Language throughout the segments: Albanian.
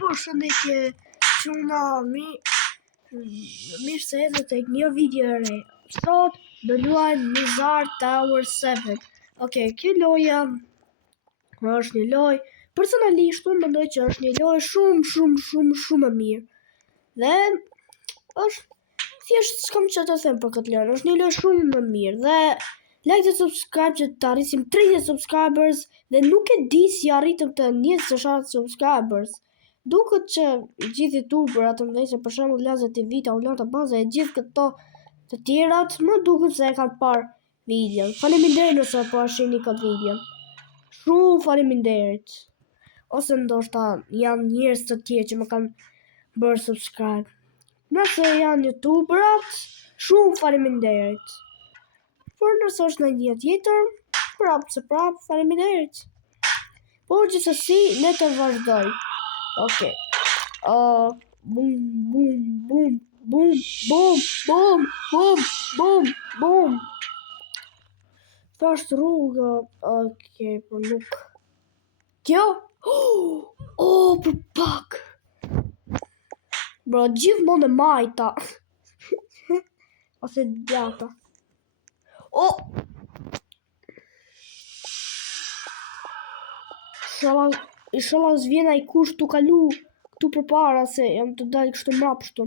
përshëndetje çuna mirë se erdhët tek një video e re. Sot do luajmë Mizar Tower 7. Okej, kjo loja është një lojë, personalisht unë mendoj që është një lojë shumë e mirë. Dhe është thjesht s'kam çfarë të them për këtë lojë. Është një lojë shumë e mirë dhe like dhe subscribe që të arrisim 30 subscribers dhe nuk e di si arritëm të 20 subscribers. Duket që gjithë youtuberat të mëdhenj, për shembull Laza TV, Ulata Baza e gjithë këto të tjerat, më duket se e kanë parë videon. Faleminderit nëse po shihni këtë video. Shumë faleminderit. Ose ndoshta janë njerëz të tjerë që më kanë bërë subscribe. Nëse janë youtuberat, shumë faleminderit. Por nëse është në një tjetër, prapë, faleminderit. Por gjithsesi, ne të vazhdoj. Okej. Bum. Thasht rruga. Okej, por nuk. Kjo? Për pak. Bro, gjithmonë e majta. Ose djata. Inshallah s'vjen ai kush tu kalu këtu përpara se jam të dalë kështu mrapshtu.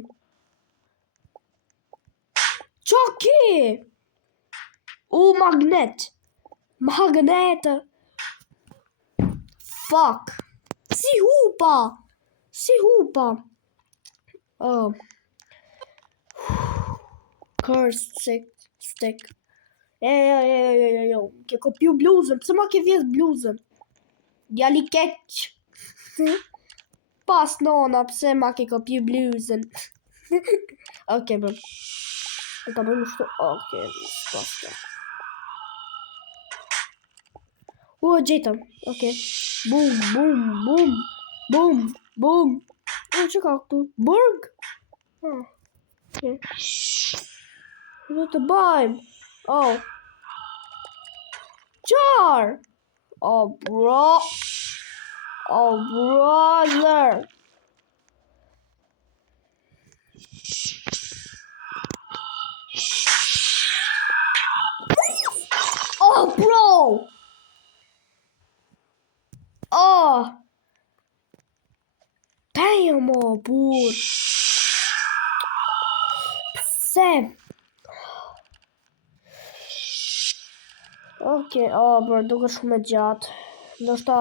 Qa ke? Magnet. Fuck. Si hupa. Cursed stick. Jo. Ke kopju bluzën. Pse ma ke vjedh bluzën? Djali keq. Pas nona, pse ma ke kopju bluzën? Okej, bro. Ta bëjmë shtu. Okej, pasta. Gjetëm. Okej. Bum. Që ka këtu? Burg? Okej. Do të bëjmë. Qar? Bro. Brother. Bro. Damn, bur. Pse? Okej, bro, duket shumë e gjatë. Ndoshta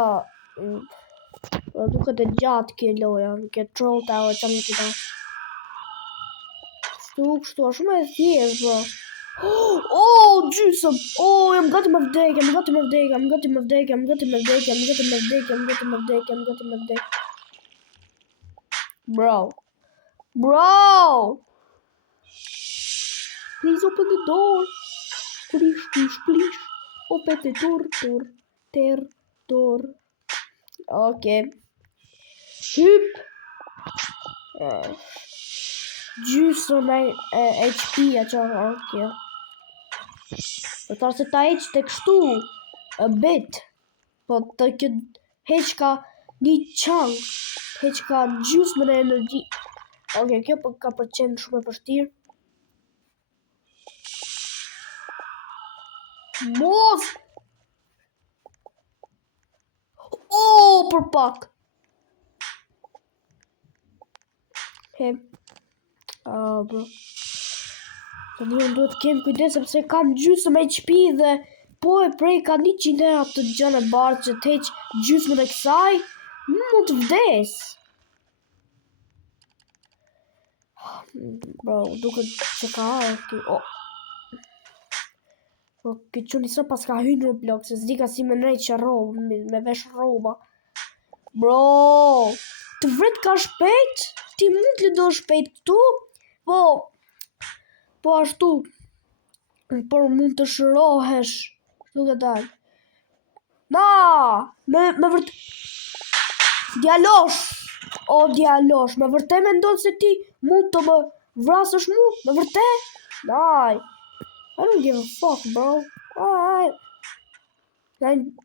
duket e gjatë kjo loja, kjo Troll Tower që më të da. Kështu, shumë e thjesht, bro. Gjysëm. Jam gati me vdekje. Bro. Please open the door. Please. Open the door. Okay. Hyp. Gjysëm HP-a që okej. Po se ta heq të kështu a bit. Po të kjo heqka një çang. Heqka gjysmën e energji. Okej, kjo po ka përqenë shumë e vështirë. Mos! Për pak. Bro. Të një duhet kem kujdes sepse kam gjysëm HP dhe po e prej ka 100 euro të gjënë e bardhë që të heq gjysmën e kësaj, mund të vdes. Bro, duket që ka Këtë qëni së pas ka hynë Roblox, se s'di ka si me nëjtë që robë, me vesh roba. Bro, të vret ka shpejt? Ti mund të do shpejt këtu? Po ashtu, por mund të shërohesh. Këtu ke dalë. Me vërtet... Djalosh, me vërtet me ndonë se ti mund të më vrasësh mu? Me vërtet? I don't give a fuck, bro.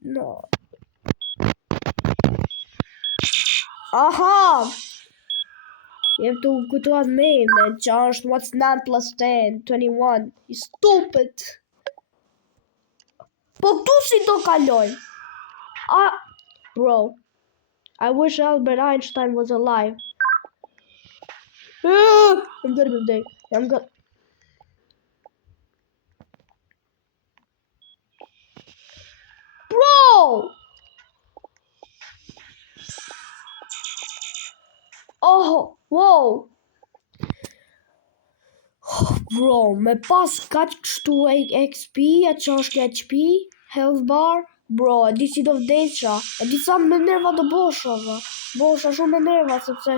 No. Aha! Jem të kujtuar meme, që është what's 9 plus 10, 21. You stupid! Po këtu si do kaloj? Bro, I wish Albert Einstein was alive. I'm gonna be dead. Bro! Oh, wow! Bro, me pas kaq kështu XP, e që është HP, health bar, bro, e di si do vdesha, e di sa me nerva do bosha, bosha shumë me nerva, sepse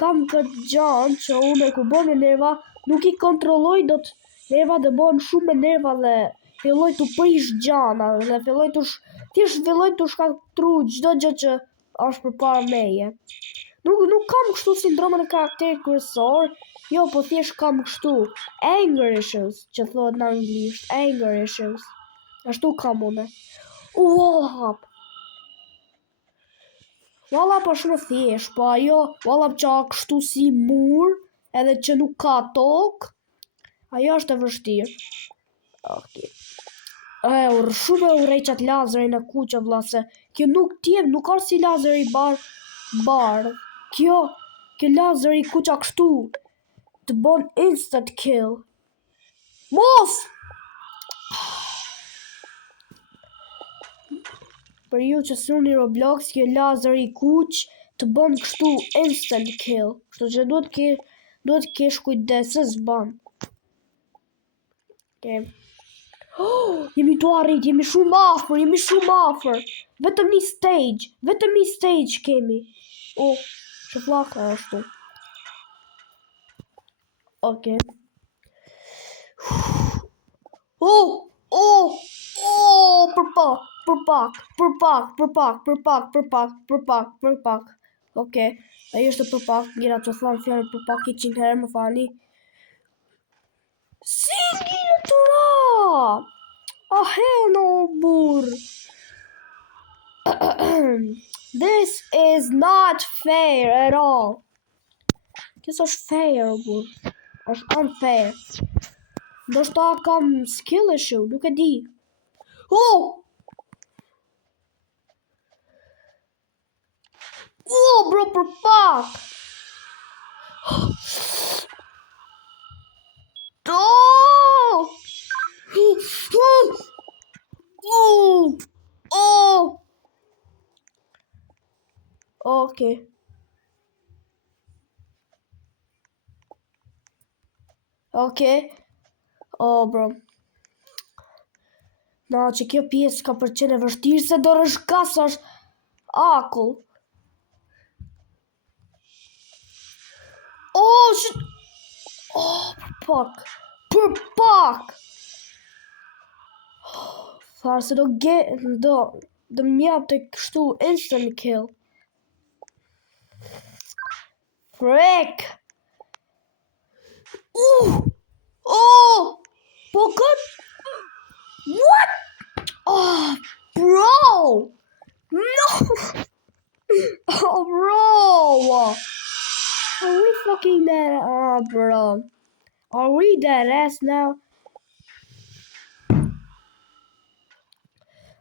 kam këtë gjanë që unë e ku bo me nerva, nuk I kontrolloj, do të nerva dhe bojnë shumë me nerva dhe filloj të prish gjana, dhe filloj të shkaktru gjdo gjë që është për para meje. Nuk kam kështu sindromën e karakterit kryesor, jo, po thjesht kam kështu anger issues, që thohet në anglisht, anger issues. Ashtu kam une. Wallhap. Wallhap është shumë thjesht, po ajo wallhap që a kështu si mur, edhe që nuk ka tokë, ajo është e vështirë. Okay. Shumë e urejqat lazerin e kuqa vlase, kjo nuk ka si lazeri bar. Kjo lazeri kuqa kështu, të bon instant kill. Mos! Për ju që suni Roblox, kjo lazeri kuq të bon kështu instant kill. Kështu që duhet kesh kujdes se s'ban. Okay. Jemi tu arrit, jemi shumë afër. Vetëm një stage kemi. Që flaka ashtu. Okay. Për pak. Okay. Ajo është për pak, gira që thënë fjallën për pak 100 herë, më fani. Si gira të ra! Oh, hell no, burr! This is not fair at all. Kësë është fair, burr. është unfair. Do shta kam skill issue, nuk e di. Bro, për pak! Okay. Bro. Na, që kjo pjesë ka për qene vështirë se do rëshkas është akull. Shit! Për pak! Farë se do mjap të kështu instant kill. Frick! Po këtë? What? Bro! No! Bro! Are we fucking dead? Bro. Are we dead ass now?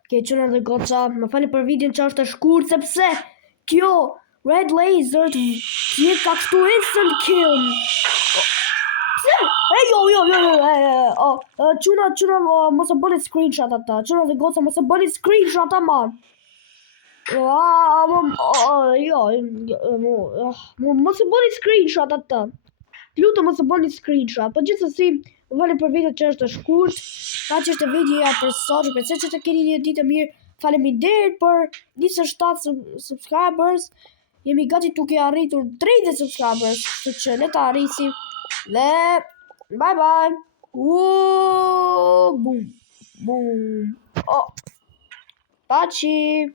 Okay, qëna dhe goca, më fali për videon që është të shkurt, sepse kjo red laser të jetë ka kështu instant kill. Quna mos e bëni screenshot ata. Quna dhe goca mos e bëni screenshot man. Mos e bëni screenshot ata. Lutem mos e bëni screenshot. Po gjithsesi, më falni për video që është të shkurt. Ka që është videoja për sot. Besoj që të keni një ditë mirë. Faleminderit për 27 subscribers. Jemi gati duke arritur 30 subscribers. Kështu që le ta arrisim. Dhe bye bye. Boom. Paci.